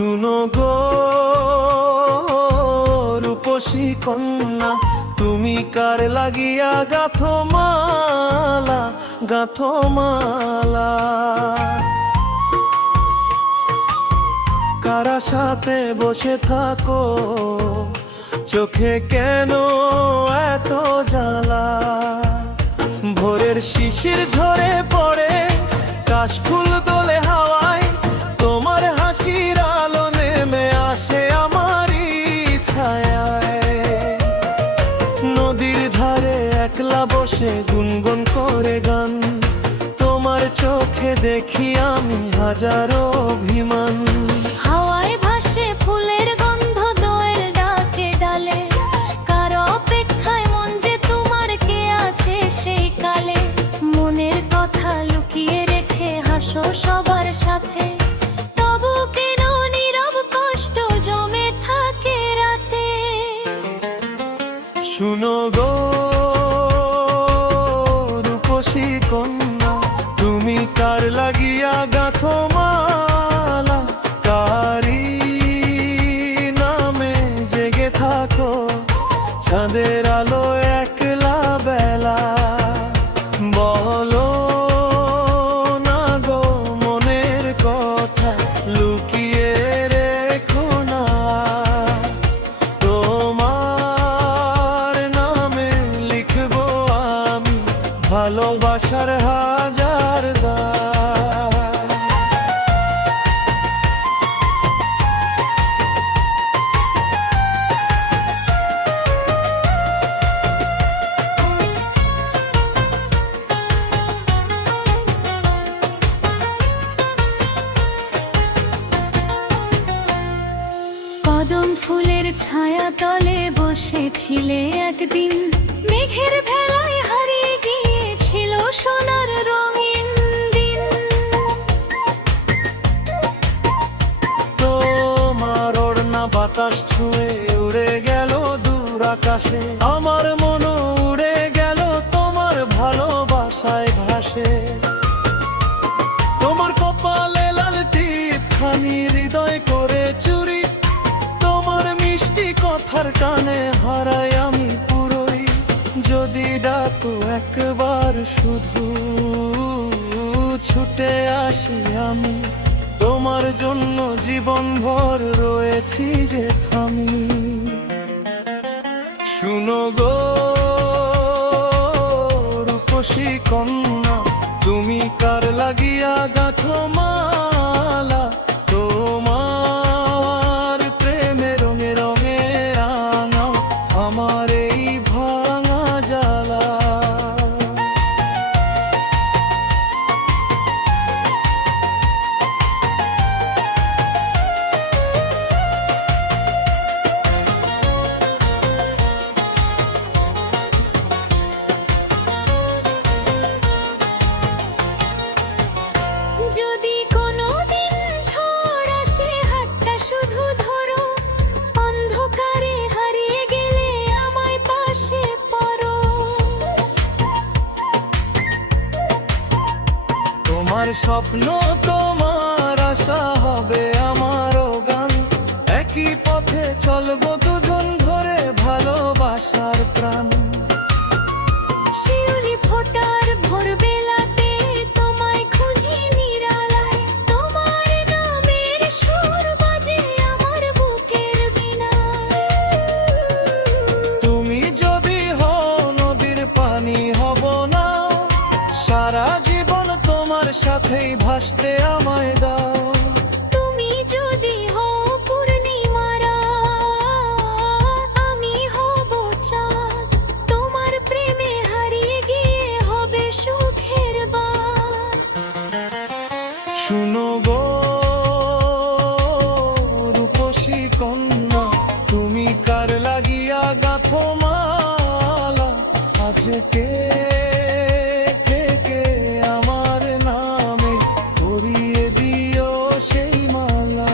শুনো গো রূপসী কন্যা, তুমি কার লাগিয়া গাথো মালা, গাথো মালা। কারা সাথে বসে থাকো, চোখে কেন এত জ্বালা? ভোরের শিশির ঝরে পড়ে, কাশফুল দোলে হাওয়ায়, তোমার হাসির আলো নেমে আসে আমারই ছায়ায়। নদীর ধারে একলা বসে গুনগুন করে গান, তোমার চোখে দেখি আমি হাজারো অভিমান। হাওয়ায় ভাসে ফুলের গন্ধ, দোয়েল ডাকে ডালে, কার অপেক্ষায় মন যে তোমার কে আছে সেই কালে। মনের কথা লুকিয়ে রেখে হাসো সবার সাথে, তবু কেন নীরব কষ্ট জমে থাকে রাতে। শুনো গো রূপসী কন্যা, তুমি কার লাগিয়া গাথো মালা, কারি নামে জেগে থাকো চাঁদের আলো একলা বেলা। বলো না গো মনের কথা, লুকিয়ে রেখো না, তোমার নামে লিখবো আমি ভালোবাসার হাজার গান। কদম ফুলের ছায়া তলে বসেছিলে একদিন, মেঘের ভেলায় হারিয়ে গিয়েছিল সোনার রঙিন দিন। তোমার ওড়না বাতাস ছুঁয়ে উড়ে গেল দূর আকাশে, আমার মন উড়ে গেল তোমার ভালোবাসায় ভাসে। তোমার কপালে লাল টিপ খানি হৃদয় করে চুরি, তোমার মিষ্টি কথার টানে হারাই আমি পুরোই। যদি ডাকো একবার শুধু ছুটে আসি আমি, তোমার জন্য জীবন ভর রয়েছি যে থামি। শুনো গো রূপসী কন্যা, তুমি কার লাগিয়া গাথো মালা, তোমার প্রেমে রঙে রঙে রাঙাও আমার এই ভাঙা জ্বালা। যদি কোনোদিন ঝড় আসে, হাতটা শুধু ধরো, অন্ধকারে হারিয়ে গেলে আমায় পাশে পড়ো। তোমার স্বপ্ন তোমার আশা হবে আমারও গান, একই পথে চলবো দুজন ধরে ভালোবাসার প্রাণ। শিউলি ফোটার ভোরবেলাতে তোমায় খুঁজি নিরালায়, তোমার নামের সুর বাজে আমার বুকের বীণায়। তুমি যদি হও নদীর পানি হব না, সারা জীবন তোমার সাথেই ভাসতে আমায় দাও। তুমি যদি হও পূর্ণিমারা, আমি হব চাঁদ, তোমার প্রেমে হারিয়ে গিয়ে হবে সুখের বাঁধ। শুনো গো রূপসী কন্যা, তুমি কার লাগিয়া গাথো মালা, আজকে থেকে আমার নামে পরিয়ে দিও সেই মালা।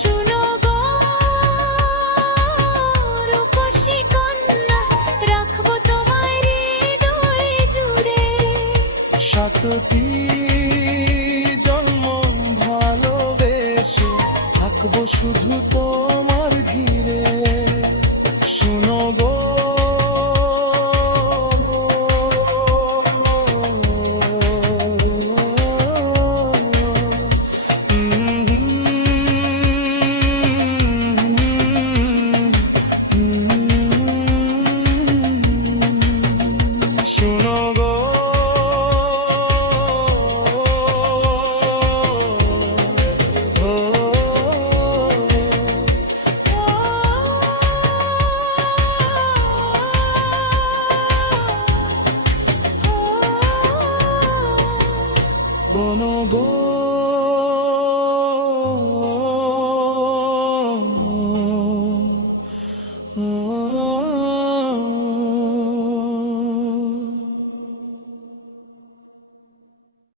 শুনো গো রূপসী কন্যা, রাখবো তোমার হৃদয় জুড়ে। সাতটি জন্ম ভালোবেসে থাকবো শুধু তোমার ঘিরে। শুনো গো শুনো গো বনগো ও